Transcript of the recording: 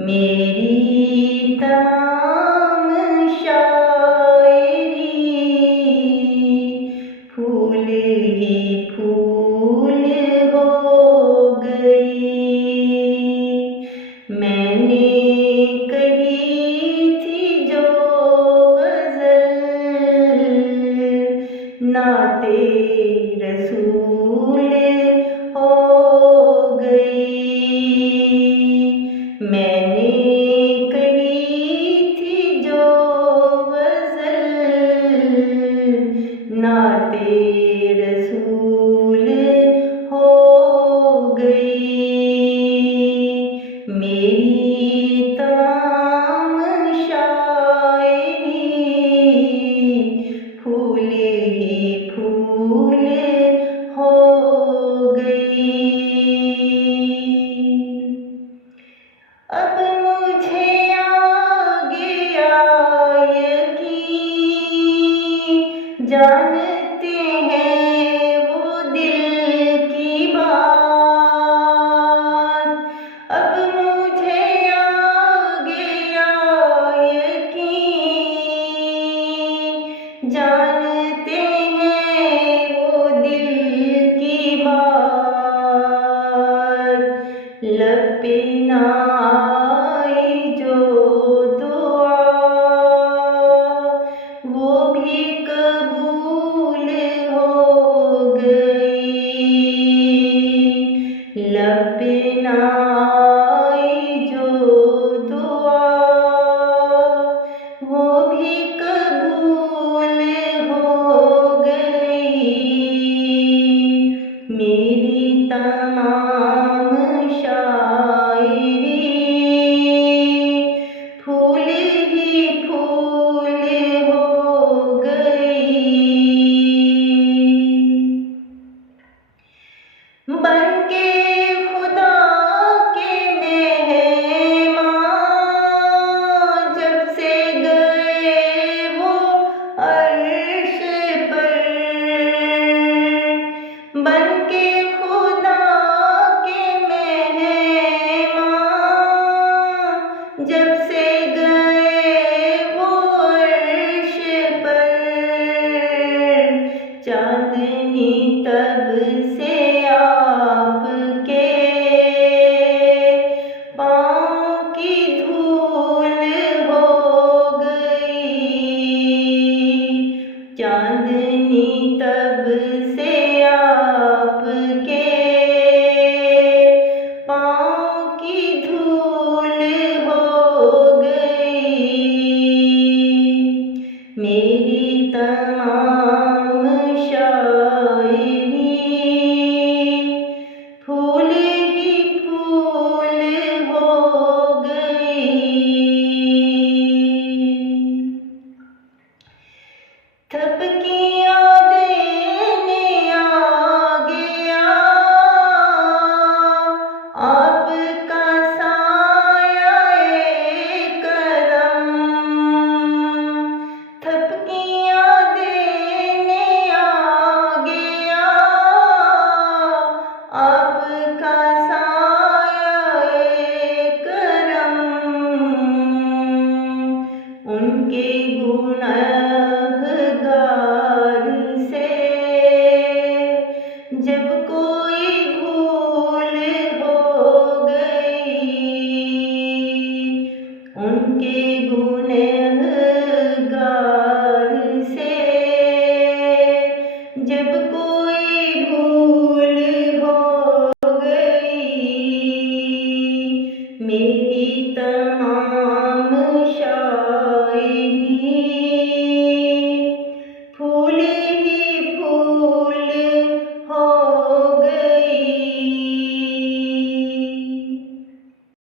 मेरी तमाम शायरी फूल ही फूल हो गई। मैंने कही थी जो गज़ल नाते रसूल हो गई। मैंने कही थी जो गज़ल नाते रसूल हो गई। मेरी तमाम शायरी फूल ही फूल हो गई। अब मुझे आ गया यकीन, जानते हैं वो दिल की बात। अब मुझे आ गया यकीन, जानते हैं वो दिल की बात। लब पे ना आई जो दुआ वो भी कबूल हो गई। लब पे ना आई जो दुआ वो भी कबूल हो गई। मेरी तमाम शायरी फूल ही फूल हो गई। बनके खुदा के मेहमान जब से गए वो अर्श पर, बनके खुदा के मेहमान जब से गए वो अर्श पर। चांदनी तब से आपके पाँव की धूल हो गई। चांदनी तब से आपके पाँव की धूल हो गई। मेरी तमाम शायरी फूल ही फूल हो गई। थपकियाँ देने आ गया आपका साया करम। थपकियाँ देने आ गया आपका साया करम। उनके गुनहगार से जब कोई भूल हो गई। उनके गुनहगार से जब कोई भूल हो गई। मेरी तमाम